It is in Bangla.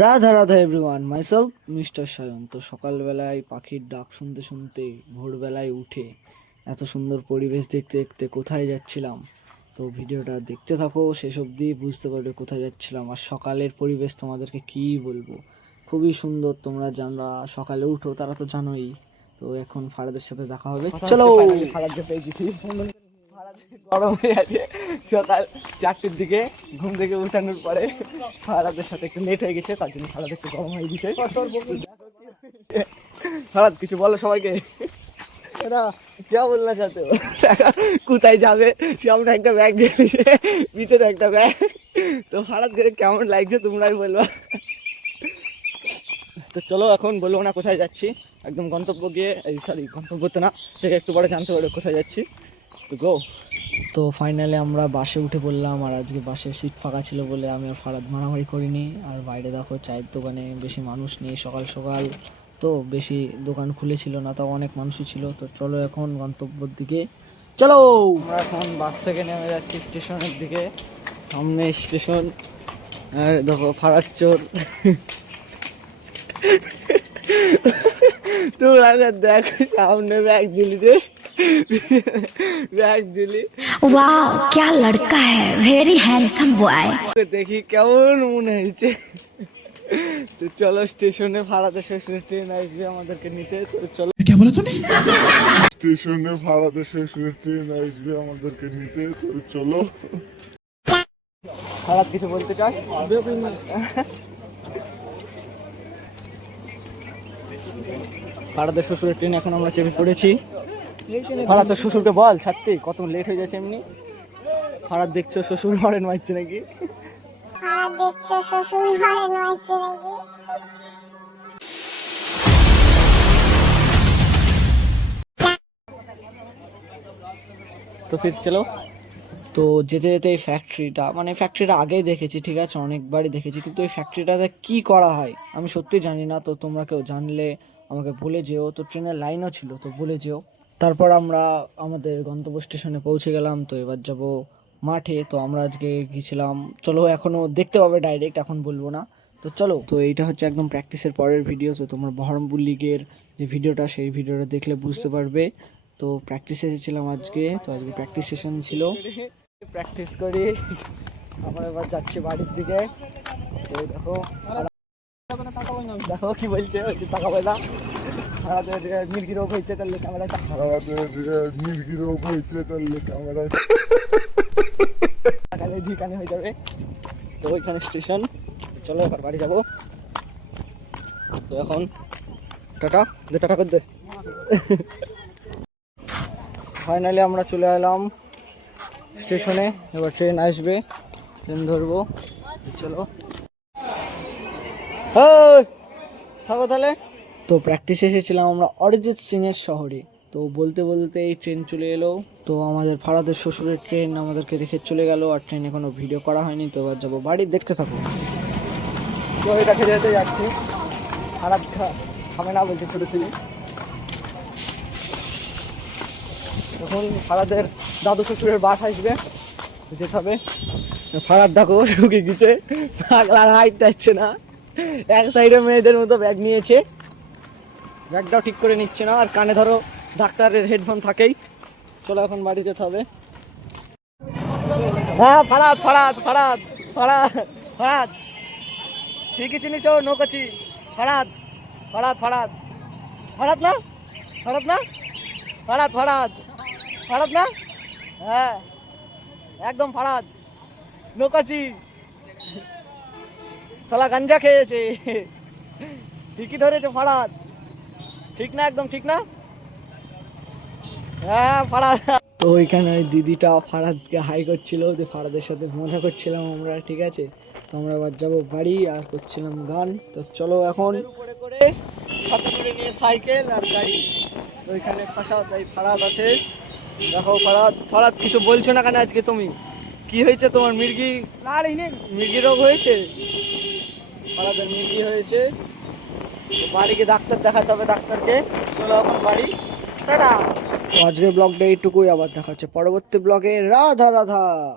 Radha Radha everyone, myself mister Sayan. তো সকালবেলায় পাখির ডাক শুনতে শুনতে ভোরবেলায় উঠে এত সুন্দর পরিবেশ দেখতে দেখতে কোথায় যাচ্ছিলাম, তো ভিডিওটা দেখতে থাকো, শেষ অবধি বুঝতে পারবে কোথায় যাচ্ছিলাম। আর সকালের পরিবেশ তোমাদেরকে কী বলবো, খুবই সুন্দর। তোমরা যারা সকালে উঠো তারা তো জানোই। তো এখন ফারাদের সাথে দেখা হবে, চলো। ফারাদ পেয়ে গেছি, গরম হয়ে আছে। সকাল 4টের দিকে ঘুম থেকে উঠানোর পরে ফারাদের সাথে একটু লেট হয়ে গেছে, তার জন্য ফারাদ একটু গরম হয়ে গেছে। ফারাদ কিছু বলো সবাইকে। क्या बोलना चाहते हो? কোথায় যাবে, সামনে একটা ব্যাগ দিয়েছে, পিছনে একটা ব্যাগ। তো ফারাদ কেমন লাগছে তোমরাই বলবা। তো চলো এখন বলবো না কোথায় যাচ্ছি, একদম গন্তব্য গিয়ে, সরি গন্তব্য তো না, সেটা একটু পরে জানতে পারবে কোথায় যাচ্ছি। তো গো। তো ফাইনালি আমরা বাসে উঠে পড়লাম, আর আজকে বাসের সিট ফাঁকা ছিল বলে আমি আর ফারাদ মারামারি করিনি। আর বাইরে দেখো চায়ের দোকানে বেশি মানুষ নেই, সকাল সকাল তো বেশি দোকান খুলেছিল না, তাও অনেক মানুষই ছিল। তো চলো এখন গন্তব্যের দিকে চলো। আমরা এখন বাস থেকে নেমে যাচ্ছি স্টেশনের দিকে, সামনে স্টেশন। আর দেখো ফারাদ চোর। তোমরা দেখ সামনে ব্যাগ ঝুলিতে, ব্যাগ ঝুলি। वाह क्या लड़का है, वेरी हैंडसम बॉय। দেখি কেমন মনে হয়েছে। তো চলো স্টেশনে ফারাদের শেষে ট্রেন আসবে আমাদেরকে নিতে। তো চলো, क्या बोला तूने? স্টেশনে ভাড়াতে শেষে ট্রেন আসবে আমাদেরকে নিতে, তো চলো। ফারাদ কিছু বলতে চাস? ফারাদের শ্বশুরের ট্রেন এখন আমরা চেপে পড়েছি। ফারাদ তো শ্বশুরকে বল ছাড়তে, কত লেট হয়ে যাচ্ছে এমনি। ফারাদ দেখছো শ্বশুর হরেন মারছে নাকি। তো ফির চলো। তো যেতে যেতে এই ফ্যাক্টরিটা, মানে ফ্যাক্টরিটা আগেই দেখেছি, ঠিক আছে, অনেকবারই দেখেছি, কিন্তু এই ফ্যাক্টরিটাতে কি করা হয় আমি সত্যি জানি না। তো তোমরা কেউ জানলে আমাকে বলে যেও। তো ট্রেনের লাইনও ছিল, তো বলে যেও। তারপর আমরা আমাদের গন্তব্য স্টেশনে পৌঁছে গেলাম। তো এবার যাব মাঠে। তো আমরা আজকে গিয়েছিলাম, চলো এখনও দেখতে পাবে ডাইরেক্ট, এখন বলবো না। তো চলো। তো এইটা হচ্ছে একদম প্র্যাকটিসের পরের ভিডিও। তো তোমরা বহরমপুর লিগের যে ভিডিওটা, সেই ভিডিওটা দেখলে বুঝতে পারবে। তো প্র্যাকটিসে এসেছিলাম আজকে, তো আজকে প্র্যাকটিস সেশন ছিল, প্র্যাকটিস করি। আমরা এবার যাচ্ছি বাড়ির দিকে। তো দেখো দেখো কি বলছে, তাকাবে না। মির্গি রোগ হয়েছে, তাহলে ক্যামেরা মির্গি রোগ হয়েছে, তাহলে ক্যামেরা তাকালে ঝিকানি হয়ে যাবে। তো ওইখানে স্টেশন, চলো এবার বাড়ি যাবো। তো এখন টাটা দে, টাটা কর দে। ফাইনালি আমরা চলে এলাম স্টেশনে, এবার ট্রেন আসবে, ট্রেন ধরবো। চলো থাকো তাহলে। তো প্র্যাকটিস এসেছিলাম আমরা অরিজিৎ সিং এর শহরে। তো বলতে বলতে এই ট্রেন চলে এলো। তো আমাদের ফারাদের শ্বশুরের ট্রেন আমাদেরকে রেখে চলে গেল, আর ট্রেনে কোনো ভিডিও করা হয়নি। তো এবার যাবো বাড়ি, দেখতে থাকো। তো এটা খেতে যেতে যাচ্ছি, ফারাদ খাবে না বলছে ছোটো ছেলে। তখন ফারাদের দাদু শ্বশুরের বাস আসবে, যেতে হবে। ফারাদ দেখো শুকে গেছে, পাগলা হাইট যাচ্ছে না, এক সাইডে মেয়েদের মতো ব্যাগ নিয়েছে, ব্যাগটাও ঠিক করে নিচ্ছে না। আর কানে ধরো ডাক্তারের হেডফোন থাকেই। চলো এখন বাড়ি যেতে হবে। হ্যাঁ ফারাদ ফারাদ ফারাদ ফারাদ ফারাদ ঠিকই চিনিস, নৌকাছি। ফারাদ ফারাদ ফারাদ ফারাদ না, ফারাদ না, ফারাদ ফারাদ ফারাদ না, হ্যাঁ একদম ফারাদ, নৌকাছি। শালা গাঞ্জা খেয়েছে, ঠিকই ধরেছে ফারাদ, ঠিক না, একদম ঠিক না, হ্যাঁ ফারাদ। তো ওইখানে ওই দিদিটা ফারাদকে হাই করছিল, যে ফারাদের সাথে মজা করছিলাম আমরা, ঠিক আছে। তো আমরা এবার যাবো বাড়ি, আর করছিলাম গান। তো চলো এখন উপরে করে সাথে করে নিয়ে সাইকেল আর গাড়ি। তো ওইখানে ফারাদ আছে, দেখো ফারাদ। ফারাদ কিছু বলছো না কেন আজকে তুমি? কি হয়েছে তোমার? মির্গি মির্গি রোগ হয়েছে, ফারাদের মির্গি হয়েছে। বাড়িকে ডাক্তার দেখাতে হবে, ডাক্তারকে। চলো এখন বাড়ি, টাটা। তো আজকের ব্লগটা এইটুকুই, আবার দেখা হচ্ছে পরবর্তী ব্লগে। রাধা রাধা।